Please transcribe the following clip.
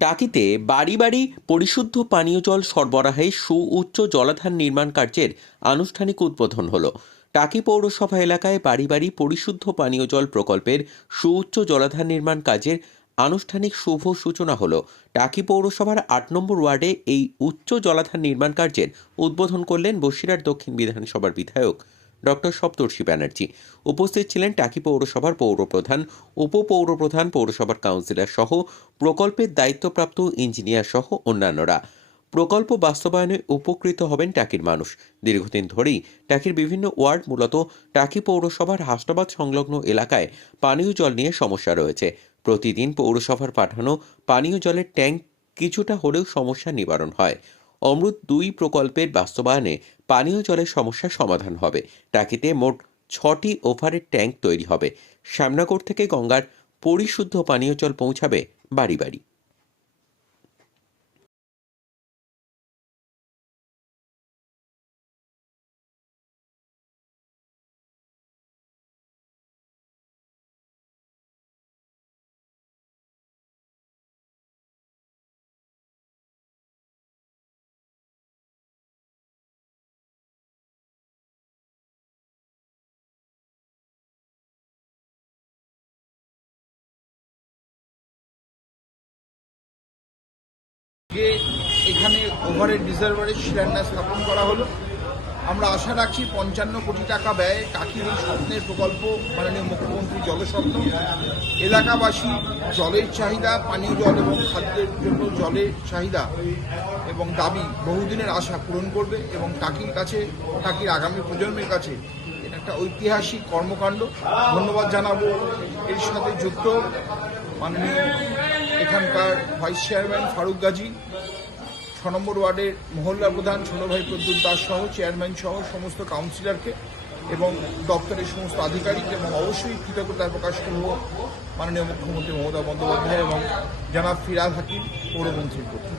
টাকিতে বাড়ি বাড়ি পরিশুদ্ধ পানীয় জল সরবরাহে সুউচ্চ জলাধার নির্মাণ কার্যের আনুষ্ঠানিক উদ্বোধন হলো। টাকি পৌরসভা এলাকায় বাড়ি বাড়ি পরিশুদ্ধ পানীয় জল প্রকল্পের সুউচ্চ জলাধার নির্মাণ কাজের আনুষ্ঠানিক শুভ সূচনা হলো। টাকি পৌরসভার আট নম্বর ওয়ার্ডে এই উচ্চ জলাধার নির্মাণ কার্যের উদ্বোধন করলেন বসিরহাট দক্ষিণ বিধানসভার বিধায়ক ডক্টর সপ্তর্ষি ব্যানার্জি। উপস্থিত ছিলেন টাকি পৌরসভার পৌরপ্রধান, উপপৌরপ্রধান, পৌরসভার কাউন্সিলর সহ প্রকল্পের দায়িত্বপ্রাপ্ত ইঞ্জিনিয়ার সহ অন্যান্যরা। প্রকল্প বাস্তবায়নে উপকৃত হবেন টাকির মানুষ। দীর্ঘদিন ধরেই টাকির বিভিন্ন ওয়ার্ড মূলত টাকি পৌরসভার হাসনাবাদ সংলগ্ন এলাকায় পানীয় জল নিয়ে সমস্যা রয়েছে। প্রতিদিন পৌরসভার পাঠানো পানীয় জলের ট্যাঙ্ক কিছুটা হলেও সমস্যা নিবারণ হয়। অমৃত দুই প্রকল্পের বাস্তবায়নে পানীয় জলের সমস্যার সমাধান হবে। টাকিতে মোট ছটি ওভারের ট্যাঙ্ক তৈরি হবে। শ্যামনগর থেকে গঙ্গার পরিশুদ্ধ পানীয় জল পৌঁছাবে বাড়ি বাড়ি। যে এখানে ওভারের রিজার্ভারের শিলান্যাস স্থাপন করা হলো। আমরা আশা রাখছি পঞ্চান্ন কোটি টাকা ব্যয়ে কাকির এই স্বপ্নের প্রকল্প, মাননীয় মুখ্যমন্ত্রী জলস্বপ্ন এলাকাবাসী জলের চাহিদা, পানীয় জল এবং খাদ্যের জন্য জলের চাহিদা এবং দাবি বহুদিনের আশা পূরণ করবে এবং কাকির কাছে টাকির আগামী প্রজন্মের কাছে এটা একটা ঐতিহাসিক কর্মকাণ্ড। ধন্যবাদ জানাব। এর সাথে যুক্ত মাননীয় এখানকার ভাইস চেয়ারম্যান ফারুক গাজী, ছ নম্বর ওয়ার্ডের মহল্লা প্রধান ছোট ভাই প্রদ্যুৎ দাস সহ চেয়ারম্যান সহ সমস্ত কাউন্সিলরকে এবং দপ্তরের সমস্ত আধিকারিক এবং অবশ্যই কৃতজ্ঞতা প্রকাশ করব মাননীয় মুখ্যমন্ত্রী মমতা বন্দ্যোপাধ্যায় এবং জনাব ফিরাজ হাকিম, পৌরমন্ত্রীর প্রতি।